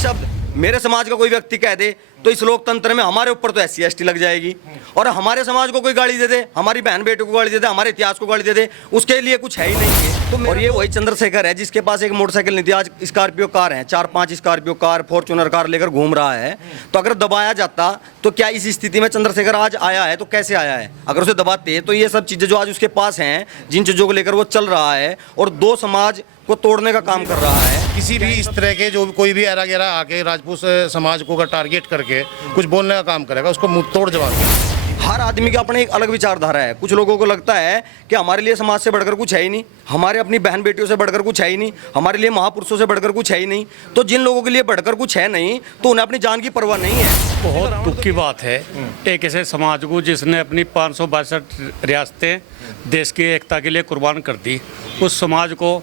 शब्द मेरे समाज का कोई व्यक्ति कह दे तो इस लोकतंत्र में हमारे ऊपर तो SC ST लग जाएगी, और हमारे समाज को कोई गाली दे दे, हमारी बहन बेटे को गाली दे दे, हमारे इतिहास को गाली दे दे, उसके लिए कुछ है ही नहीं है। तो और ये वही चंद्रशेखर है जिसके पास एक मोटरसाइकिल नहीं थी, आज स्कॉर्पियो कार है, 4-5 स्कॉर्पियो कार, फॉर्च्यूनर कार लेकर घूम रहा है। तो अगर दबाया जाता तो क्या इस स्थिति में चंद्रशेखर आज आया है? तो कैसे आया है? अगर उसे दबाते तो ये सब चीजें जो आज उसके पास हैं, जिन चीजों को लेकर वो चल रहा है और दो समाज को तोड़ने का काम कर रहा है। किसी भी इस तरह के जो कोई भी ऐरा गैरा आके राजपूत समाज को टारगेट करके कुछ बोलने का काम करेगा, उसको मुंह तोड़ जवाब देगा। हर आदमी की अपनी एक अलग विचारधारा है। कुछ लोगों को लगता है कि हमारे लिए समाज से बढ़कर कुछ है ही नहीं, हमारे अपनी बहन बेटियों से बढ़कर कुछ है ही नहीं, हमारे लिए महापुरुषों से बढ़कर कुछ है ही नहीं। तो जिन लोगों के लिए बढ़कर कुछ है नहीं तो उन्हें अपनी जान की परवाह नहीं है। बहुत दुख की बात है एक ऐसे समाज को जिसने अपनी 562 रियासतें देश की एकता के लिए कुर्बान कर दी, उस समाज को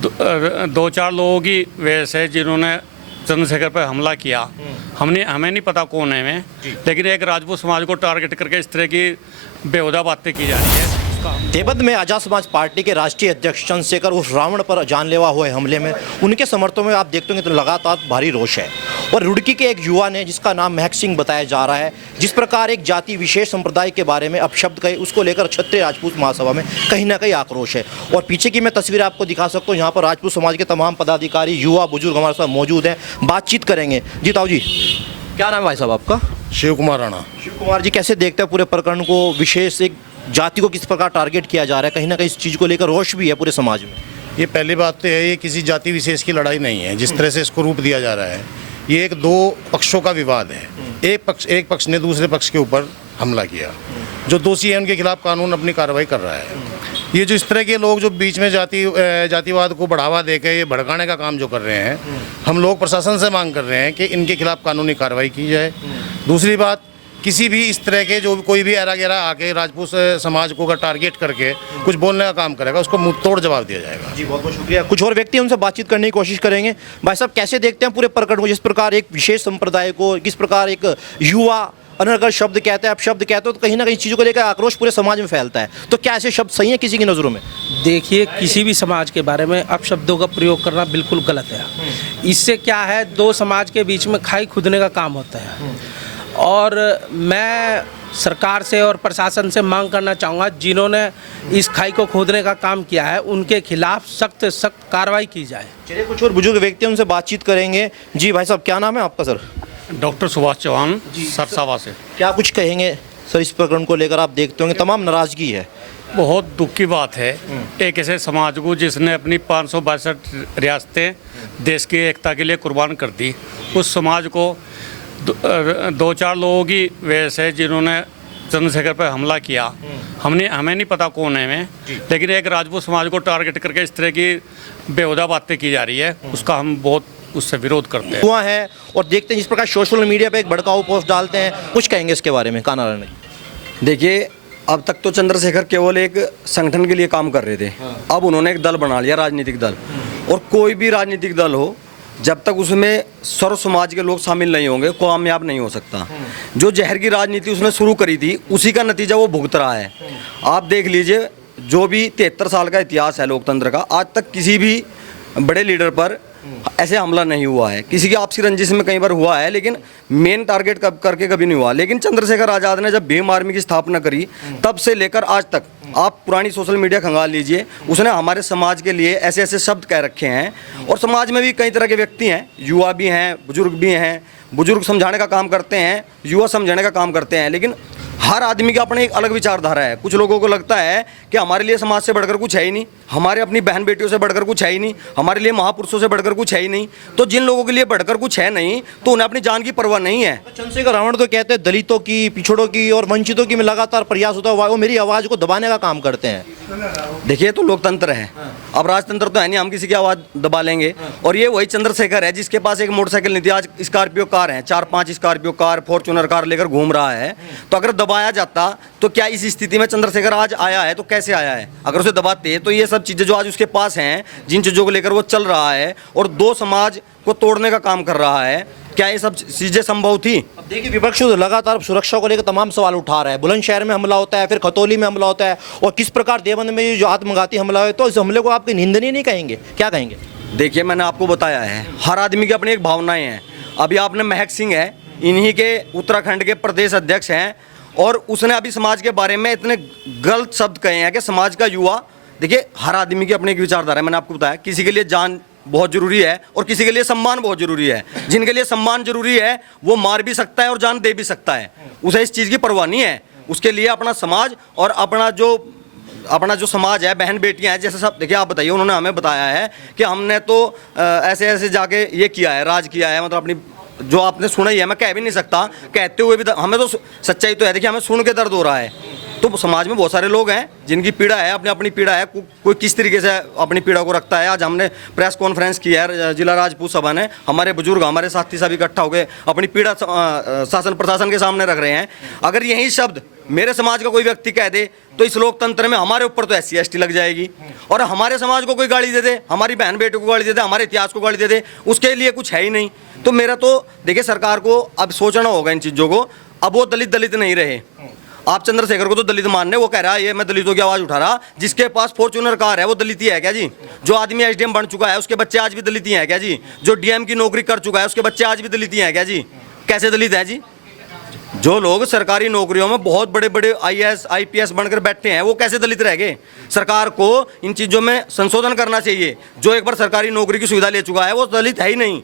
2-4 लोगों की वजह से जिन्होंने चंद्रशेखर पर हमला किया, हमें नहीं पता कौन है मैं, लेकिन एक राजपूत समाज को टारगेट करके इस तरह की बेहुदा बातें की जा रही है। देवबंद में आजाद समाज पार्टी के राष्ट्रीय अध्यक्ष चंद्रशेखर उस रावण पर जानलेवा हुए हमले में उनके समर्थकों में आप देखते होंगे तो लगातार भारी रोष है। और रुड़की के एक युवा ने, जिसका नाम महक सिंह बताया जा रहा है, जिस प्रकार एक जाति विशेष संप्रदाय के बारे में अपशब्द कहे, उसको लेकर क्षत्रिय राजपूत महासभा में कहीं ना कहीं आक्रोश है। और पीछे की मैं तस्वीर आपको दिखा सकता हूँ, यहाँ पर राजपूत समाज के तमाम पदाधिकारी, युवा, बुजुर्ग हमारे साथ मौजूद हैं, बातचीत करेंगे। जी ताऊ जी, क्या नाम है भाई साहब आपका? शिव कुमार राणा। शिव कुमार जी, कैसे देखते हैं पूरे प्रकरण को? विशेष एक जाति को किस प्रकार टारगेट किया जा रहा है, कहीं ना कहीं इस चीज़ को लेकर रोष भी है पूरे समाज में। ये पहली बात तो है, ये किसी जाति विशेष की लड़ाई नहीं है जिस तरह से इसको रूप दिया जा रहा है। ये एक दो पक्षों का विवाद है। एक पक्ष ने दूसरे पक्ष के ऊपर हमला किया, जो दोषी है उनके खिलाफ कानून अपनी कार्रवाई कर रहा है। ये जो इस तरह के लोग जो बीच में जातिवाद को बढ़ावा देकर ये भड़काने का काम जो कर रहे हैं, हम लोग प्रशासन से मांग कर रहे हैं कि इनके खिलाफ कानूनी कार्रवाई की जाए। दूसरी बात, किसी भी इस तरह के जो कोई भी ऐरा गैरा आके राजपूत समाज को टारगेट करके कुछ बोलने का काम करेगा, उसको मुंह तोड़ जवाब दिया जाएगा। जी बहुत बहुत शुक्रिया। कुछ और व्यक्ति उनसे बातचीत करने की कोशिश करेंगे। भाई साहब, कैसे देखते हैं पूरे प्रकरण को? जिस प्रकार एक विशेष संप्रदाय को, किस प्रकार एक युवा अगर शब्द कहते हैं, आप शब्द कहते हो, तो कहीं ना कहीं चीज़ों को लेकर आक्रोश पूरे समाज में फैलता है। तो क्या ऐसे शब्द सही है किसी की नज़रों में? देखिए, किसी भी समाज के बारे में अपशब्दों का प्रयोग करना बिल्कुल गलत है। इससे क्या है, दो समाज के बीच में खाई खुदने का काम होता है। और मैं सरकार से और प्रशासन से मांग करना चाहूँगा, जिन्होंने इस खाई को खोदने का काम किया है, उनके खिलाफ सख्त कार्रवाई की जाए। चलिए, कुछ और बुजुर्ग व्यक्ति उनसे बातचीत करेंगे। जी भाई साहब, क्या नाम है आपका सर? डॉक्टर सुभाष चौहान, सरसावा से। क्या कुछ कहेंगे सर इस प्रकरण को लेकर? आप देखते होंगे तमाम नाराजगी है। बहुत दुख की बात है एक ऐसे समाज को जिसने अपनी 562 रियासतें देश की एकता के लिए कुर्बान कर दी, उस समाज को 2-4 लोगों की वजह से जिन्होंने चंद्रशेखर पर हमला किया, हमें नहीं पता कौन है मैं, लेकिन एक राजपूत समाज को टारगेट करके इस तरह की बेहुदा बातें की जा रही है, उसका हम बहुत उससे विरोध करते हैं। हुआ है और देखते हैं जिस प्रकार सोशल मीडिया पे एक भड़काऊ पोस्ट डालते हैं, कुछ कहेंगे इसके बारे में? काना राणा जी, देखिए, अब तक तो चंद्रशेखर केवल एक संगठन के लिए काम कर रहे थे। अब उन्होंने एक दल बना लिया, राजनीतिक दल। और कोई भी राजनीतिक दल हो, जब तक उसमें सर्व समाज के लोग शामिल नहीं होंगे, कामयाब नहीं हो सकता। जो जहर की राजनीति उसने शुरू करी थी, उसी का नतीजा वो भुगत रहा है। आप देख लीजिए, जो भी 73 साल का इतिहास है लोकतंत्र का, आज तक किसी भी बड़े लीडर पर ऐसे हमला नहीं हुआ है। किसी की आपसी रंजिश में कई बार हुआ है, लेकिन मेन टारगेट करके कभी नहीं हुआ। लेकिन चंद्रशेखर आज़ाद ने जब भीम आर्मी की स्थापना करी, तब से लेकर आज तक आप पुरानी सोशल मीडिया खंगाल लीजिए, उसने हमारे समाज के लिए ऐसे ऐसे शब्द कह रखे हैं। और समाज में भी कई तरह के व्यक्ति हैं, युवा भी हैं, बुजुर्ग भी हैं। बुजुर्ग समझाने का काम करते हैं, युवा समझाने का काम करते हैं, लेकिन हर आदमी की अपनी एक अलग विचारधारा है। कुछ लोगों को लगता है कि हमारे लिए समाज से बढ़कर कुछ है ही नहीं, हमारे अपनी बहन बेटियों से बढ़कर कुछ है ही नहीं, हमारे लिए महापुरुषों से बढ़कर कुछ है ही नहीं। तो जिन लोगों के लिए बढ़कर कुछ है नहीं तो उन्हें अपनी जान की परवाह नहीं है। चंद्रशेखर रावण तो कहते हैं दलितों की, पिछड़ों की और वंचितों की में लगातार प्रयास होता है, वो मेरी आवाज़ को दबाने का काम करते हैं। देखिए, तो लोकतंत्र है, अब राजतंत्र तो है नहीं, हम किसी की आवाज़ दबा लेंगे। और ये वही चंद्रशेखर है जिसके पास एक मोटरसाइकिल नहीं थी, आज स्कॉर्पियो कार है, 4-5 स्कॉर्पियो कार, फॉर्च्यूनर कार लेकर घूम रहा है। तो अगर दबाया जाता तो क्या इस स्थिति में चंद्रशेखर आज आया है? तो कैसे आया है? अगर उसे दबाते तो ये सब चीज़ें जो आज उसके पास हैं, जिन चीज़ों को लेकर वो चल रहा है और दो समाज को तोड़ने का काम कर रहा है, क्या ये सब चीज़ें संभव थी? अब देखिए, विपक्ष लगातार सुरक्षा को लेकर तमाम सवाल उठा रहा है। बुलंदशहर में हमला होता है, फिर खतौली में हमला होता है, और किस प्रकार देवबंद में जो आत्मघाती हमला है, तो इस हमले को आपकी निंदनीय नहीं कहेंगे? क्या कहेंगे? देखिए मैंने आपको बताया है, हर आदमी की अपनी एक भावनाएं हैं। अभी आपने महक सिंह है, इन्हीं के उत्तराखंड के प्रदेश अध्यक्ष हैं, और उसने अभी समाज के बारे में इतने गलत शब्द कहे हैं कि समाज का युवा, देखिए हर आदमी की अपनी एक विचारधारा है। मैंने आपको बताया किसी के लिए जान बहुत ज़रूरी है और किसी के लिए सम्मान बहुत ज़रूरी है। जिनके लिए सम्मान ज़रूरी है वो मार भी सकता है और जान दे भी सकता है, उसे इस चीज़ की परवाह नहीं है। उसके लिए अपना समाज और अपना जो समाज है, बहन बेटियां हैं, जैसे सब देखिए आप बताइए, उन्होंने हमें बताया है कि हमने तो ऐसे ऐसे जाके ये किया है, राज किया है, मतलब अपनी जो आपने सुना ही है, मैं कह भी नहीं सकता, कहते हुए भी हमें तो सच्चाई तो है, देखिए हमें सुन के दर्द हो रहा है। तो समाज में बहुत सारे लोग हैं जिनकी पीड़ा है, अपनी अपनी पीड़ा है, कोई किस तरीके से अपनी पीड़ा को रखता है। आज हमने प्रेस कॉन्फ्रेंस की है जिला राजपूत सभा ने, हमारे बुजुर्ग हमारे साथी सब इकट्ठा हो गए अपनी पीड़ा शासन प्रशासन के सामने रख रहे हैं। अगर यही शब्द मेरे समाज का कोई व्यक्ति कह दे तो इस लोकतंत्र में हमारे ऊपर तो SC ST लग जाएगी, और हमारे समाज को कोई गाली दे दे, हमारी बहन बेटे को गाली दे दे, हमारे इतिहास को गाली दे दे, उसके लिए कुछ है ही नहीं। तो मेरा तो देखिए सरकार को अब सोचना होगा इन चीज़ों को। अब वो दलित नहीं रहे। आप चंद्रशेखर को तो दलित मानने, वो कह रहा है ये मैं दलितों की आवाज़ उठा रहा। जिसके पास फॉर्च्यूनर कार है वो दलित ही है क्या जी? जो आदमी SDM बन चुका है उसके बच्चे आज भी दलित ही हैं क्या जी? जो DM की नौकरी कर चुका है उसके बच्चे आज भी दलित ही हैं क्या जी? कैसे दलित हैं जी? जो लोग सरकारी नौकरियों में बहुत बड़े बड़े IAS IPS बनकर बैठे हैं वो कैसे दलित रह गए? सरकार को इन चीज़ों में संशोधन करना चाहिए। जो एक बार सरकारी नौकरी की सुविधा ले चुका है वो दलित है ही नहीं,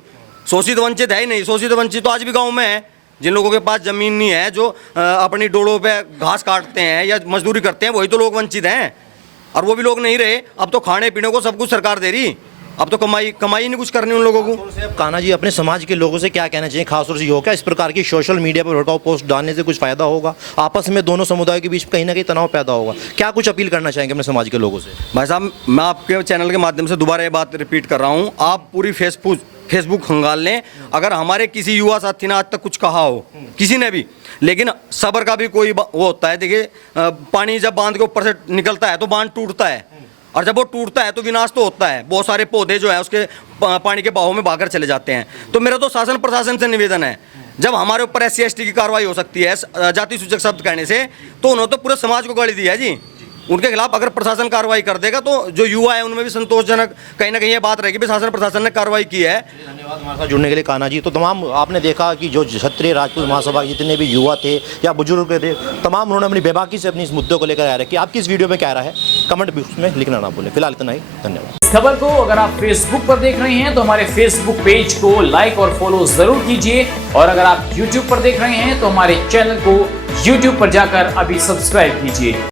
शोषित वंचित है ही नहीं। शोषित वंचित तो आज भी गाँव में है, जिन लोगों के पास ज़मीन नहीं है, जो अपनी डोड़ों पे घास काटते हैं या मजदूरी करते हैं, वही तो लोग वंचित हैं। और वो भी लोग नहीं रहे। अब तो खाने पीने को सब कुछ सरकार दे रही, अब तो कमाई नहीं कुछ करनी उन लोगों को। कान्हा जी, अपने समाज के लोगों से क्या कहना चाहिए, खासतौर से ये हो क्या इस प्रकार की सोशल मीडिया पर भड़काऊ पोस्ट डालने से कुछ फ़ायदा होगा? आपस में दोनों समुदायों के बीच कहीं ना कहीं तनाव पैदा होगा। क्या कुछ अपील करना चाहेंगे अपने समाज के लोगों से? भाई साहब, मैं आपके चैनल के माध्यम से दोबारा ये बात रिपीट कर रहा हूँ, आप पूरी फेसबुक खंगाल लें। अगर हमारे किसी युवा साथी ने आज तक कुछ कहा हो, किसी ने भी, लेकिन सब्र का भी कोई वो होता है। देखिए पानी जब बांध के ऊपर से निकलता है तो बांध टूटता है, और जब वो टूटता है तो विनाश तो होता है। बहुत सारे पौधे जो है उसके पानी के बहाव में भागकर चले जाते हैं। तो मेरा तो शासन प्रशासन से निवेदन है, जब हमारे ऊपर SC ST की कार्रवाई हो सकती है जाति सूचक शब्द कहने से, तो उन्होंने तो पूरे समाज को गाली दी है जी। उनके खिलाफ अगर प्रशासन कार्रवाई कर देगा तो जो युवा है उनमें भी संतोषजनक कहीं ना कहीं ये बात रहेगी भी शासन प्रशासन ने कार्रवाई की है। धन्यवाद हमारे साथ जुड़ने के लिए कान्हा जी। तो तमाम आपने देखा कि जो क्षत्रिय राजपूत महासभा के जितने भी युवा थे या बुजुर्ग थे, तमाम उन्होंने अपनी बेबाकी से अपनी इस मुद्दे को लेकर आया रखी। आपकी इस वीडियो में क्या रहा है कमेंट बॉक्स में लिखना ना भूलें। फिलहाल इतना ही, धन्यवाद। खबर को अगर आप फेसबुक पर देख रहे हैं तो हमारे फेसबुक पेज को लाइक और फॉलो जरूर कीजिए, और अगर आप यूट्यूब पर देख रहे हैं तो हमारे चैनल को यूट्यूब पर जाकर अभी सब्सक्राइब कीजिए।